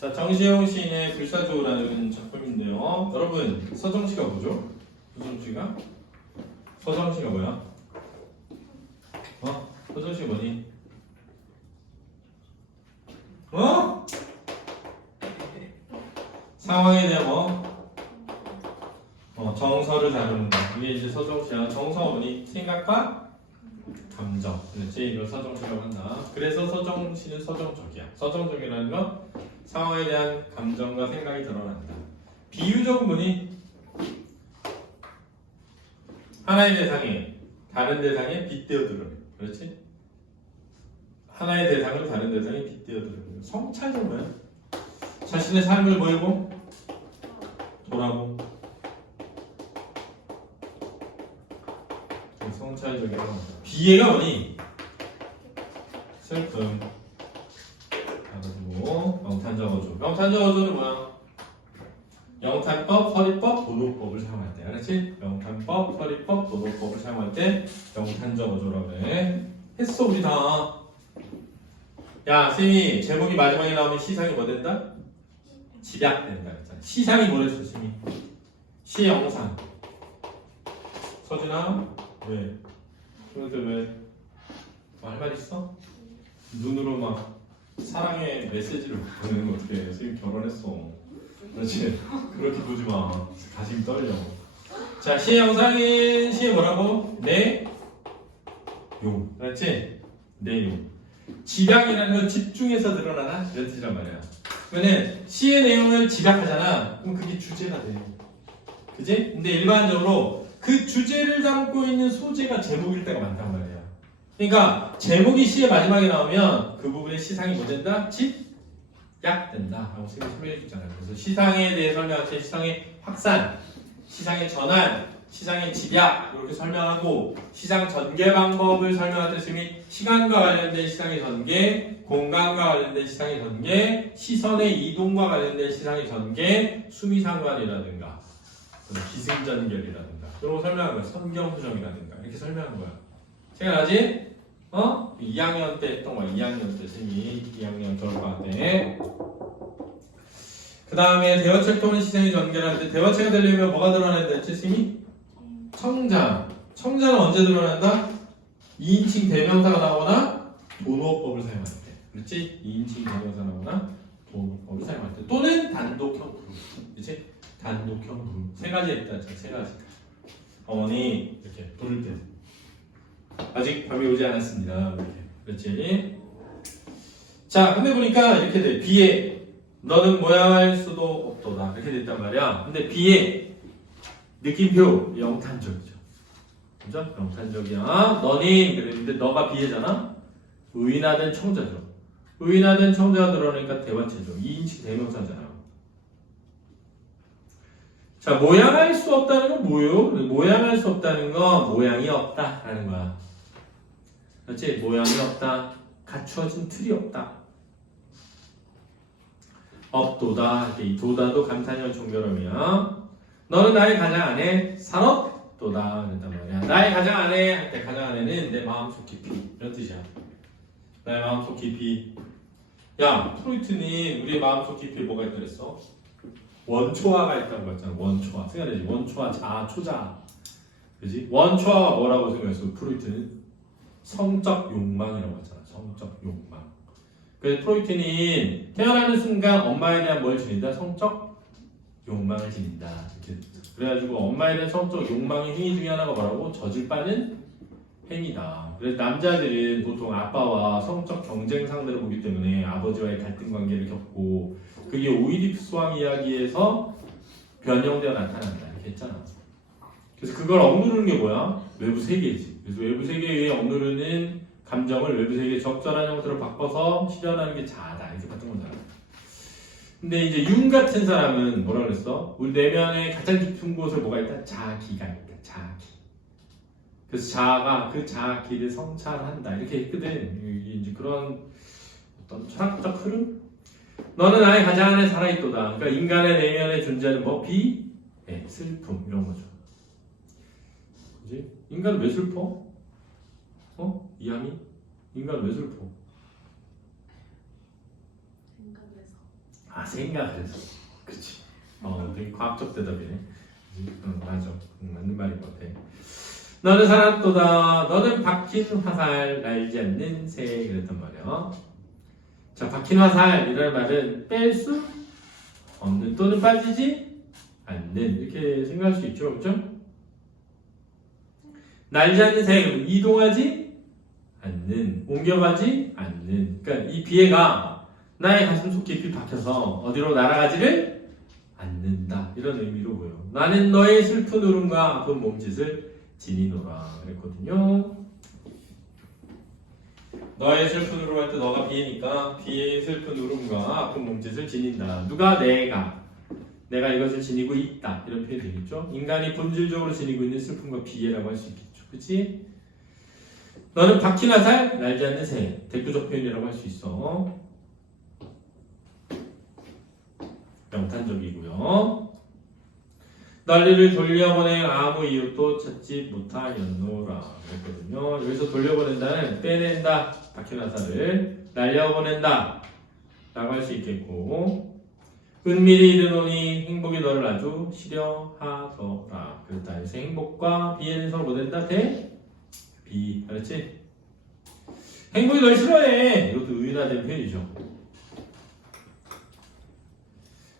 자, 정시용 시인의 불사조라는 작품인데요. 여러분, 서정시가 뭐죠? 서정시가? 서정시가 뭐야? 서정시가 뭐니? 상황에 대한 정서를 다루는 거. 이게 이제 서정시야. 정서가 뭐니? 생각과 감정. 그렇지? 이걸 서정시라고 한다. 그래서 서정시는 서정적이야. 서정적이라는 건 상황에 대한 감정과 생각이 드러난다. 비유적은 뭐니? 하나의 대상이 다른 대상에 빗대어 드러내. 그렇지? 하나의 대상을 다른 대상에 빗대어 드러내. 성찰적 뭐야? 자신의 삶을 보이고 돌아보고. 성찰적이라고 합니다. 비애가 뭐니? 슬픔. 그리고 명탄적어조. 명탄적어조는 뭐야? 영탄법, 서리법, 도노법을 사용할 때. 알았지? 영탄법, 서리법, 도노법을 사용할 때 명탄적어조라고 해. 했어 우리 다. 야 쌤이 제목이 마지막에 나오면 시상이 뭐 된다? 집약된다. 시상이 뭐랬어 쌤이? 시영상. 서준아 왜? 그런데 왜? 뭐 할 말 있어? 눈으로 막 사랑의 메시지를 보내는 거 어떻게 해? 선생님 결혼했어. 그렇지? 그렇게 보지 마. 가슴이 떨려. 자, 시의 영상인 시의 뭐라고? 내용. 그렇지? 내용. 집약이라는 건 집중해서 드러나나? 이런 뜻이란 말이야. 그러면 시의 내용을 집약하잖아. 그럼 그게 주제가 돼. 그지? 근데 일반적으로 그 주제를 담고 있는 소재가 제목일 때가 많단 말이야. 그러니까 제목이 시의 마지막에 나오면 그 부분의 시상이 뭐 된다? 집약된다 라고 설명해 주잖아요. 그래서 시상에 대해 설명할 때 시상의 확산, 시상의 전환, 시상의 집약 이렇게 설명하고 시상 전개 방법을 설명할 때 쌤이 시간과 관련된 시상의 전개, 공간과 관련된 시상의 전개, 시선의 이동과 관련된 시상의 전개, 수미상관이라든가 기승전결이라든가 이런 거 설명한 거야. 선경수정이라든가 이렇게 설명한 거야. 생각나지? 2학년 때 했던 거야. 2학년 때 쌤이 2학년 졸업할 때. 그 다음에 대화책 또는 시선의 전개라는데 대화책이 되려면 뭐가 드러난다 했지 쌤이? 청자. 청자는 언제 드러난다? 2인칭 대명사가 나오거나 도노법을 사용할 때. 그렇지? 2인칭 대명사 나오거나 도노법을 사용할 때. 또는 단독형 그룹. 그렇지? 단독형 그룹. 세 가지 있다. 세 가지. 어머니 이렇게 부를 때. 아직 밤이 오지 않았습니다. 이렇게. 그렇지? 자, 근데 보니까 이렇게 돼. 비에 너는 모양할 수도 없도다. 이렇게 됐단 말이야. 근데 비에 느낌표 영탄적이죠. 그죠? 영탄적이야. 너니 그랬는데 너가 비에잖아. 의인하든 청자죠. 의인하든 청자가 들어오니까 대화체죠. 2인칭 대명사잖아. 자, 모양할 수 없다는 건 뭐예요? 모양할 수 없다는 건 모양이 없다라는 거야. 그렇지? 모양이 없다. 갖추어진 틀이 없다. 없도다. 이 도다도 감탄형 종결음이야. 너는 나의 가장 안에 살았도다. 그랬단 말이야. 나의 가장 안에 할 때 가장 안에는 내 마음속 깊이 이런 뜻이야. 나의 마음속 깊이. 야, 프로이트는 우리의 마음속 깊이에 뭐가 있다 그랬어? 원초화가 있다고 했잖아. 원초화. 생각해야지. 원초화, 자아, 초자. 그지? 원초화가 뭐라고 생각했어? 프로이트는 성적 욕망이라고 했잖아. 성적 욕망. 그래서 프로이트는 태어나는 순간 엄마에 대한 뭘 지닌다? 성적 욕망을 지닌다. 이렇게. 그래가지고 엄마에 대한 성적 욕망의 행위 중에 하나가 뭐라고? 젖을 빠는 행위다. 그래서 남자들은 보통 아빠와 성적 경쟁 상대로 보기 때문에 아버지와의 갈등 관계를 겪고 그게 오이디푸스 왕 이야기에서 변형되어 나타난다. 이렇게 했잖아. 그래서 그걸 억누르는 게 뭐야? 외부 세계지. 그래서 외부 세계에 억누르는 감정을 외부 세계의 적절한 형태로 바꿔서 실현하는 게 자아다. 이렇게 같은 거잖아. 근데 이제 융 같은 사람은 뭐라 그랬어? 우리 내면의 가장 깊은 곳에 뭐가 있다? 자아기가 있다. 자아기. 그래서 자아가 그 자아기를 성찰한다. 이렇게 했거든. 이제 그런 어떤 철학적 흐름? 너는 나의 가장 안에 살아있도다. 그러니까 인간의 내면에 존재하는 뭐? 비, 슬픔 이런 거죠. 그지? 인간은 왜 슬퍼? 이함이? 인간은 왜 슬퍼? 생각해서. 생각을 했어. 그치. 되게 과학적 대답이네. 맞아. 맞는 말인 것 같아. 너는 살았도다. 너는 박힌 화살 날지 않는 새. 그랬단 말이야. 자, 박힌 화살이라는 말은 뺄 수 없는 또는 빠지지 않는 이렇게 생각할 수 있죠. 그렇죠? 날지 않는 새. 이동하지 않는, 옮겨가지 않는. 그러니까 이 비애가 나의 가슴 속 깊이 박혀서 어디로 날아가지를 않는다. 이런 의미로 보여. 나는 너의 슬픈 울음과 아픈 몸짓을 지니노라 그랬거든요. 너의 슬픈 울음 할 때 너가 비애니까 비애의 슬픈 울음과 아픈 몸짓을 지닌다. 누가? 내가 이것을 지니고 있다. 이런 표현이 되겠죠. 인간이 본질적으로 지니고 있는 슬픔과 비애라고 할 수 있겠죠. 그치? 너는 박힌 화살 날지 않는 새. 대표적 표현이라고 할 수 있어. 명탄적이고요. 난리를 돌려보낼 아무 이유도 찾지 못하였노라 그랬거든요. 여기서 돌려보낸다는 빼낸다, 박힌 화살을 날려보낸다 라고 할 수 있겠고, 은밀히 이르노니 행복이 너를 아주 싫어하더라 그랬다. 그래서 행복과 비애는 서로 뭐 된다? 비. 알았지? 행복이 널 싫어해. 이것도 의인화된 표현이죠.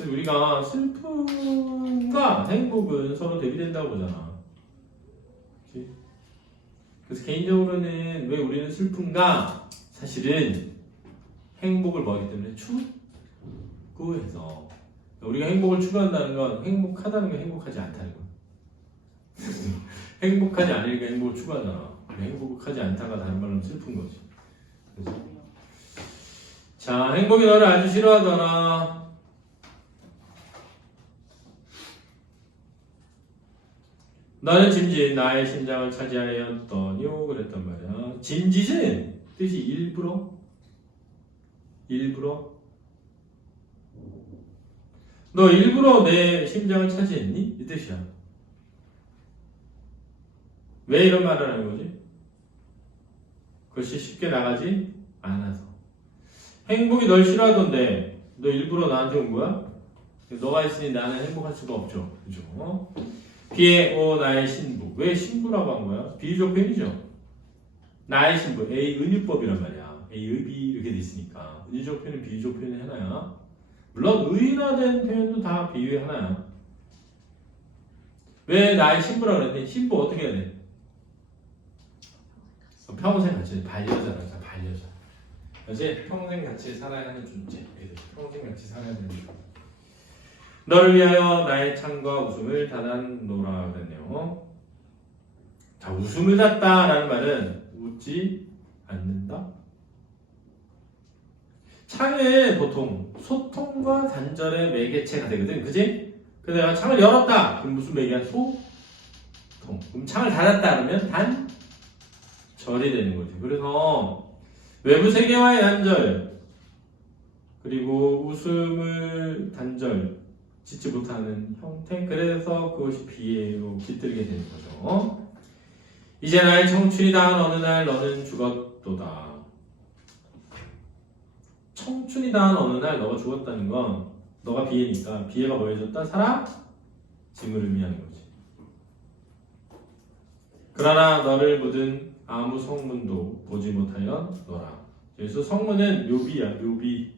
우리가 슬픔과 행복은 서로 대비된다고 보잖아. 그치? 그래서 개인적으로는 왜 우리는 슬픔과 사실은 행복을 뭐하기 때문에 추구해서 우리가 행복을 추구한다는 건 행복하다는 건 행복하지 않다는 거야. 행복하지 않으니까 행복을 추구하잖아. 행복하지 않다가 다른 말로 슬픈 거지. 그래서 자, 행복이 너를 아주 싫어하더라. 너는 짐짓 나의 심장을 차지하였더니요 그랬단 말이야. 짐짓은 뜻이 일부러 너 일부러 내 심장을 차지했니? 이 뜻이야. 왜 이런 말을 하는 거지? 그것이 쉽게 나가지 않아서. 행복이 널 싫어하던데 너 일부러 나한테 온 거야? 너가 있으니 나는 행복할 수가 없죠. 그죠? 비애 오 나의 신부. 왜 신부라고 한 거야? 비유적 표현이죠. 나의 신부. A 은유법이란 말이야. A 의비 이렇게 돼 있으니까. 은유적 표현은 비유적 표현의 하나야. 물론 의인화된 표현도 다 비유의 하나야. 왜 나의 신부라고 그랬니? 신부 어떻게 해야 돼? 평생 같이 반려자라. 반려자. 그래서 평생 같이 살아야 하는 존재. 평생 같이 살아야 되는 존재. 너를 위하여 나의 창과 웃음을 닫아놓으라 그랬네요. 자, 웃음을 닫다라는 말은 웃지 않는다. 창은 보통 소통과 단절의 매개체가 되거든, 그지? 그래서 내가 창을 열었다. 그럼 무슨 매개야? 소통. 그럼 창을 닫았다 그러면 단절이 되는 거지. 그래서 외부 세계와의 단절, 그리고 웃음을 단절 짓지 못하는 형태. 그래서 그것이 비애로 깃들게 되는 거죠. 이제 나의 청춘이 닿은 어느 날 너는 죽었도다. 청춘이 닿은 어느 날 너가 죽었다는 건 너가 비애니까 비애가 뭐해졌다? 사라짐을 의미하는 거지. 그러나 너를 묻은 아무 성문도 보지 못하였노라. 그래서 성문은 묘비야. 묘비.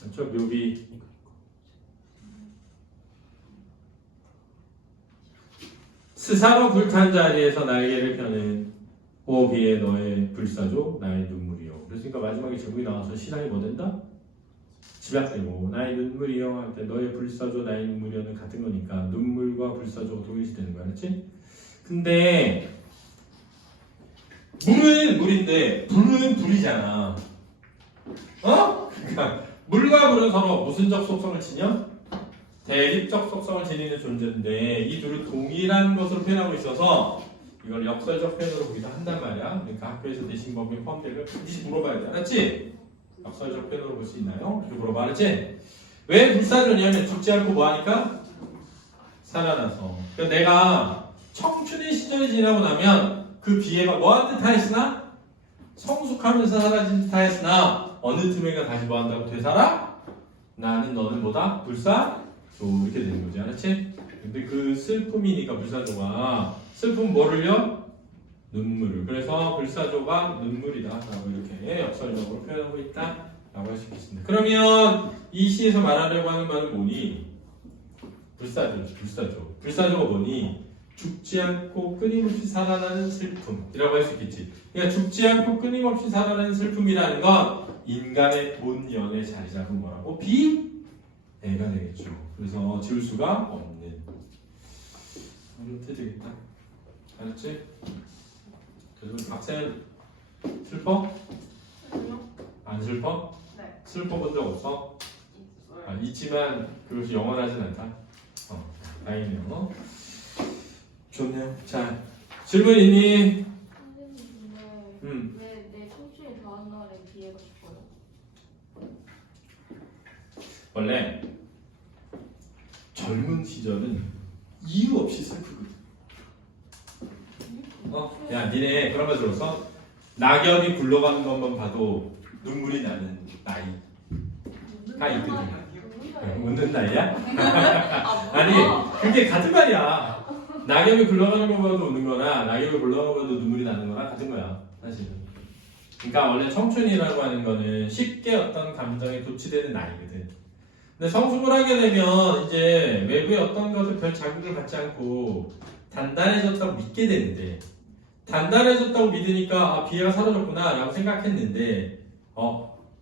그렇죠? 묘비. 스사로 불탄 자리에서 날개를 펴는 호비에 너의 불사조 나의 눈물이요. 그러니까 마지막에 제목이 나와서 신앙이 뭐 된다? 집약되고 나의 눈물이요 할 때 너의 불사조 나의 눈물이요는 같은 거니까 눈물과 불사조가 동일시 되는 거야. 그렇지? 근데 물은 물인데 불은 불이잖아. 그러니까 물과 불은 서로 모순적 속성을 지녀? 대립적 속성을 지니는 존재인데 이 둘을 동일한 것으로 표현하고 있어서 이걸 역설적 표현으로 보기도 한단 말이야. 그러니까 학교에서 내신 범위에 포함되는 반드시 물어봐야 돼. 알았지? 역설적 표현으로 볼 수 있나요? 이렇게 물어봐. 알았지? 왜 불사조냐면 죽지 않고 뭐하니까? 살아나서. 그러니까 내가 청춘의 시절이 지나고 나면 그 비애가 뭐한 듯 하였으나? 성숙하면서 사라진 듯 하였으나 어느 틈에가 다시 뭐한다고? 되살아? 나는 너는 뭐다? 불사조 이렇게 되는 거지, 알았지? 근데 그 슬픔이니까 불사조가 슬픔 뭐를요? 눈물을. 그래서 불사조가 눈물이다 라고 이렇게 역설적으로 표현하고 있다 라고 할 수 있겠습니다. 그러면 이 시에서 말하려고 하는 말은 뭐니? 불사조지, 불사조. 불사조가 뭐니? 죽지 않고 끊임없이 살아나는 슬픔이라고 할 수 있겠지. 그러니까 죽지 않고 끊임없이 살아나는 슬픔이라는 건 인간의 본연의 자리 잡은 뭐라고? 비애가 되겠죠. 그래서 지울 수가 없는. 이렇게 되겠다. 알았지? 그래서 박사는 슬퍼? 아니요. 안 슬퍼? 네. 슬퍼 본 적 없어? 있어요. 아, 있지만 그것이 영원하진 않다. 다행이네요. 좋네요. 자, 질문 있니? 선생님 근데 왜내 청춘이 더한 날에 비애가 싶어요? 원래 젊은 시절은 이유 없이 슬프거든. 야, 니네 그런 거 들었어? 낙엽이 굴러가는 것만 봐도 눈물이 나는 나이. 다 있거든. 웃는 나이야? 아니, 그게 같은 말이야. 낙엽이 굴러가는 거 봐도 우는 거나 낙엽이 굴러가는 거 봐도 눈물이 나는 거나 같은 거야, 사실은. 그러니까 원래 청춘이라고 하는 거는 쉽게 어떤 감정에 도취되는 나이거든. 근데 성숙을 하게 되면 이제 외부의 어떤 것을 별 자극을 받지 않고 단단해졌다고 믿게 되는데, 단단해졌다고 믿으니까 아, 비애가 사라졌구나 라고 생각했는데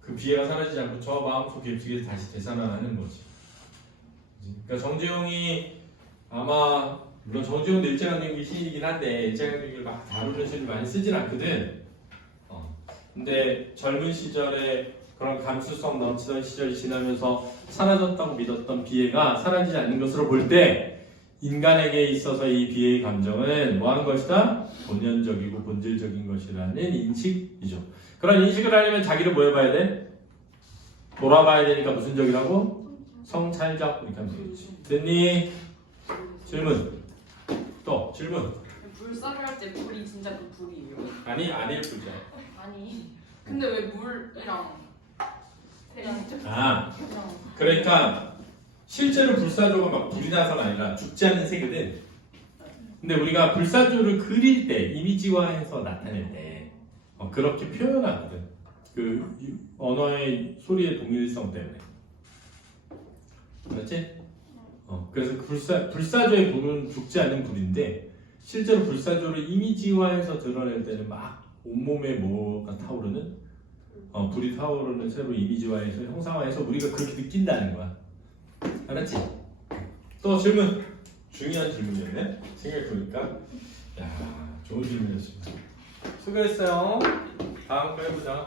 그 비애가 사라지지 않고 저 마음속 깊숙이 다시 되살아나는 거지. 그러니까 정재용이 아마 물론 정재용도 일제강점기 시인이긴 한데 일제강점기를 막 다루는 시를 많이 쓰진 않거든. 근데 젊은 시절에 그런 감수성 넘치던 시절이 지나면서 사라졌다고 믿었던 비애가 사라지지 않는 것으로 볼 때 인간에게 있어서 이 비애의 감정은 뭐 하는 것이다? 본연적이고 본질적인 것이라는 인식이죠. 그런 인식을 하려면 자기를 뭐 해봐야 돼? 돌아봐야 되니까 무슨 적이라고? 성찰적. 이렇게 하면 되겠지. 됐니? 질문. 또 질문. 불사를 할 때 불이 진짜 그 불이에요? 아니 아닐 뿐이야. 아니. 근데 왜 물이랑 그냥 그냥 그러니까 실제로 불사조가 막 불이 나서가 아니라 죽지 않는 새거든. 근데 우리가 불사조를 그릴 때 이미지화해서 나타낼 때 그렇게 표현하거든. 그 언어의 소리의 동일성 때문에. 그렇지? 그래서 그 불사조의 불은 죽지 않는 불인데 실제로 불사조를 이미지화해서 드러낼 때는 막 온몸에 뭐가 타오르는 불이 타오르는 새로 이미지화해서 형상화해서 우리가 그렇게 느낀다는 거야. 알았지? 또 질문. 중요한 질문이었네. 생각해보니까. 야, 좋은 질문이었습니다. 수고했어요. 다음 거 해보자.